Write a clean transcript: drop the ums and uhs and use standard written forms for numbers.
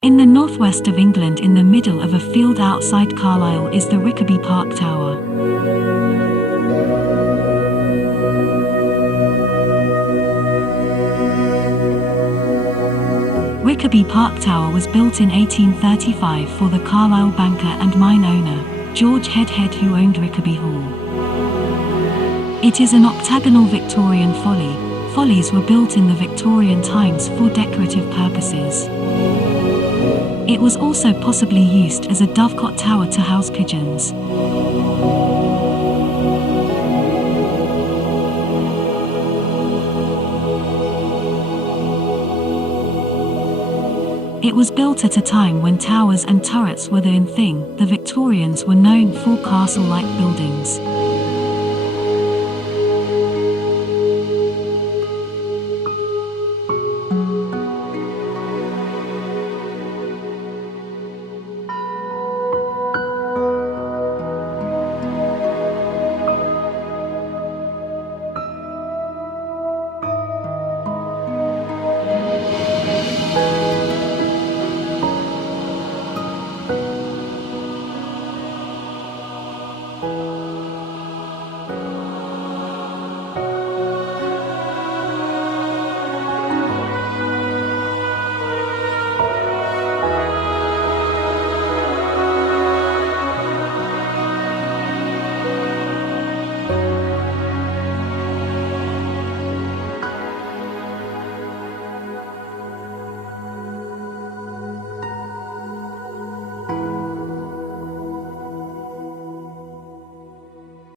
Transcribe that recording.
In the northwest of England, in the middle of a field outside Carlisle, is the Rickerby Park Tower. Rickerby Park Tower was built in 1835 for the Carlisle banker and mine owner, George Headhead, who owned Rickerby Hall. It is an octagonal Victorian folly. Follies were built in the Victorian times for decorative purposes. It was also possibly used as a dovecote tower to house pigeons. It was built at a time when towers and turrets were the in thing. The Victorians were known for castle-like buildings.